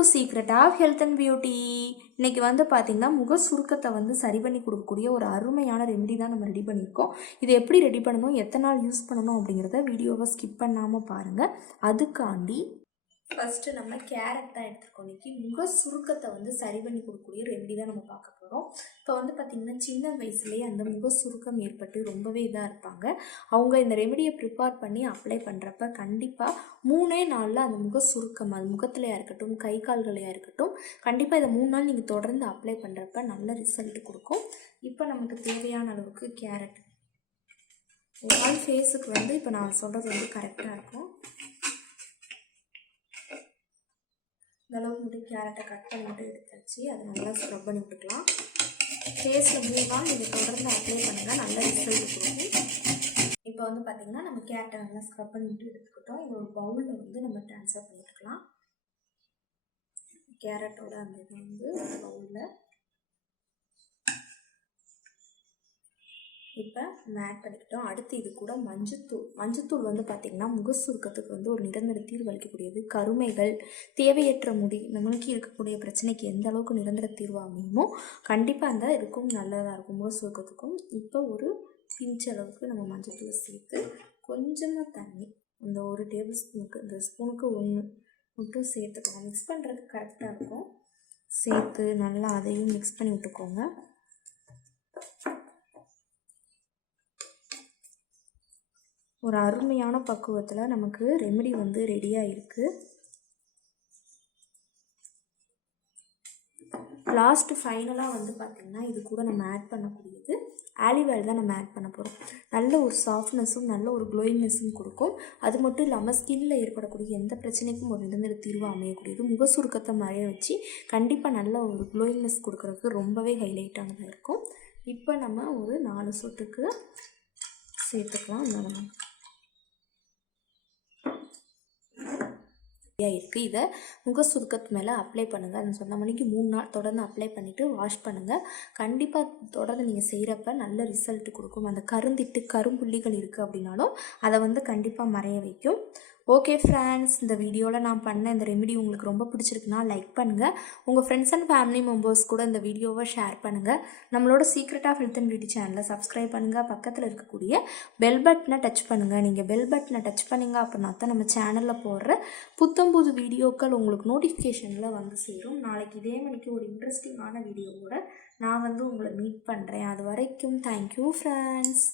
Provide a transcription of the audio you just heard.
To secret of health and beauty. இன்றைக்கி வந்து பார்த்திங்கன்னா முக சுருக்கத்தை வந்து சரி பண்ணி கொடுக்கக்கூடிய ஒரு அருமையான ரெமெடி தான் நம்ம ரெடி பண்ணியிருக்கோம். இது எப்படி ரெடி பண்ணணும், எத்தனை நாள் யூஸ் பண்ணணும் அப்படிங்கிறத வீடியோவை ஸ்கிப் பண்ணாமல் பாருங்கள். அதுக்காண்டி ஃபஸ்ட்டு நம்ம கேரட் தான் எடுத்துருக்கோம். இன்றைக்கி முக சுருக்கத்தை வந்து சரி பண்ணி கொடுக்கக்கூடிய ரெமெடி தான் நம்ம பார்க்க போகிறோம். இப்போ வந்து பார்த்திங்கன்னா சின்ன வயசுலேயே அந்த முக சுருக்கம் ஏற்பட்டு ரொம்பவே இதாக இருப்பாங்க. அவங்க இந்த ரெமெடியை ப்ரிப்பேர் பண்ணி அப்ளை பண்ணுறப்ப கண்டிப்பாக 3 நாளில் அந்த முக சுருக்கம், அது முகத்துலையாக இருக்கட்டும் கை கால்களையாக இருக்கட்டும், கண்டிப்பாக இதை 3 நாள் நீங்கள் தொடர்ந்து அப்ளை பண்ணுறப்ப நல்ல ரிசல்ட் கொடுக்கும். இப்போ நமக்கு தேவையான அளவுக்கு கேரட், ஒரு நாள் ஃபேஸுக்கு வந்து இப்போ நான் சொல்கிறது வந்து கரெக்டாக இருக்கும். இந்த அளவுக்கு மட்டும் கேரட்டை கட் பண்ணி மட்டும் எடுத்தாச்சு. அதை நல்லா ஸ்க்ரப் பண்ணி விட்டுக்கலாம். ஃபேஸில் 3 நாள் நீங்கள் தொடர்ந்து அப்ளை பண்ணுங்கள், நல்ல ரிசல்ட் கொடுக்கும். இப்போ வந்து பார்த்திங்கன்னா நம்ம கேரட்டை நல்லா ஸ்க்ரப் பண்ணி விட்டு எடுத்துக்கிட்டோம். இது ஒரு பவுலில் வந்து நம்ம ட்ரான்ஸ்ஃபர் பண்ணிக்கலாம். கேரட்டோட அந்த இதை வந்து பவுலில் இப்போ ஆட் பண்ணிக்கிட்டோம். அடுத்து இது கூட மஞ்சத்தூள் வந்து பார்த்திங்கன்னா முக சுருக்கத்துக்கு வந்து ஒரு நிரந்தர தீர்வு அளிக்கக்கூடியது. கருமைகள், தேவையற்ற முடி, நம்மளுக்கு இருக்கக்கூடிய பிரச்சனைக்கு எந்த அளவுக்கு நிரந்தர தீர்வு அமையுமோ கண்டிப்பாக அந்த இருக்கும் நல்லதாக இருக்கும் முக சுருக்கத்துக்கும். இப்போ ஒரு பிஞ்ச் அளவுக்கு நம்ம மஞ்சத்தூளை சேர்த்து கொஞ்சமாக தண்ணி, அந்த 1 டேபிள் ஸ்பூனுக்கு, இந்த ஸ்பூனுக்கு 1 மட்டும் சேர்த்துக்கலாம். மிக்ஸ் பண்ணுறதுக்கு கரெக்டாக இருக்கும். சேர்த்து நல்லா அதையும் மிக்ஸ் பண்ணி விட்டுக்கோங்க. ஒரு அருமையான பக்குவத்தில் நமக்கு ரெமெடி வந்து ரெடியாக இருக்குது. லாஸ்ட்டு ஃபைனலாக வந்து பார்த்திங்கன்னா இது கூட நம்ம ஆட் பண்ணக்கூடியது ஆலிவ் ஆயில் தான் நம்ம ஆட் பண்ண போகிறோம். நல்ல ஒரு சாஃப்ட்னஸும் நல்ல ஒரு க்ளோயிங்னஸும் கொடுக்கும். அது மட்டும் இல்லாமல் ஸ்கின்னில் ஏற்படக்கூடிய எந்த பிரச்சனைக்கும் ஒரு நிரந்தர தீர்வு அமையக்கூடியது. முக சுருக்கத்தை மறைய வச்சு கண்டிப்பாக நல்ல ஒரு க்ளோயிங்னஸ் கொடுக்குறதுக்கு ரொம்பவே ஹைலைட்டானதாக இருக்கும். இப்போ நம்ம ஒரு 4 சொட்டுக்கு சேர்த்துக்கலாம். இந்த இருக்குது. இதை முக சுருக்கத்து மேலே அப்ளை பண்ணுங்கள். அது சொன்ன மணிக்கு 3 நாள் தொடர்ந்து அப்ளை பண்ணிவிட்டு வாஷ் பண்ணுங்கள். கண்டிப்பாக தொடர்ந்து நீங்கள் செய்கிறப்ப நல்ல ரிசல்ட் கொடுக்கும். அந்த கருந்திட்டு கரும்புள்ளிகள் இருக்குது அப்படின்னாலும் அதை வந்து கண்டிப்பாக மறைய வைக்கும். ஓகே ஃப்ரெண்ட்ஸ், இந்த வீடியோவில் நான் பண்ண இந்த ரெமெடி உங்களுக்கு ரொம்ப பிடிச்சிருக்குன்னா லைக் பண்ணுங்கள். உங்கள் ஃப்ரெண்ட்ஸ் அண்ட் ஃபேமிலி மெம்பர்ஸ் கூட இந்த வீடியோவை ஷேர் பண்ணுங்கள். நம்மளோட secret of health and beauty சேனலை சப்ஸ்கிரைப் பண்ணுங்கள். பக்கத்தில் இருக்கக்கூடிய பெல் பட்டனை டச் பண்ணுங்கள். நீங்கள் பெல் பட்டனை டச் பண்ணிங்க அப்படின்னா தான் நம்ம சேனலில் போடுற புத்தம்புது வீடியோக்கள் உங்களுக்கு நோட்டிஃபிகேஷனில் வந்து சேரும். நாளைக்கு இதே மணிக்கு ஒரு இன்ட்ரெஸ்டிங்கான வீடியோவோட நான் வந்து உங்களை மீட் பண்ணுறேன். அது வரைக்கும் தேங்க்யூ ஃப்ரெண்ட்ஸ்.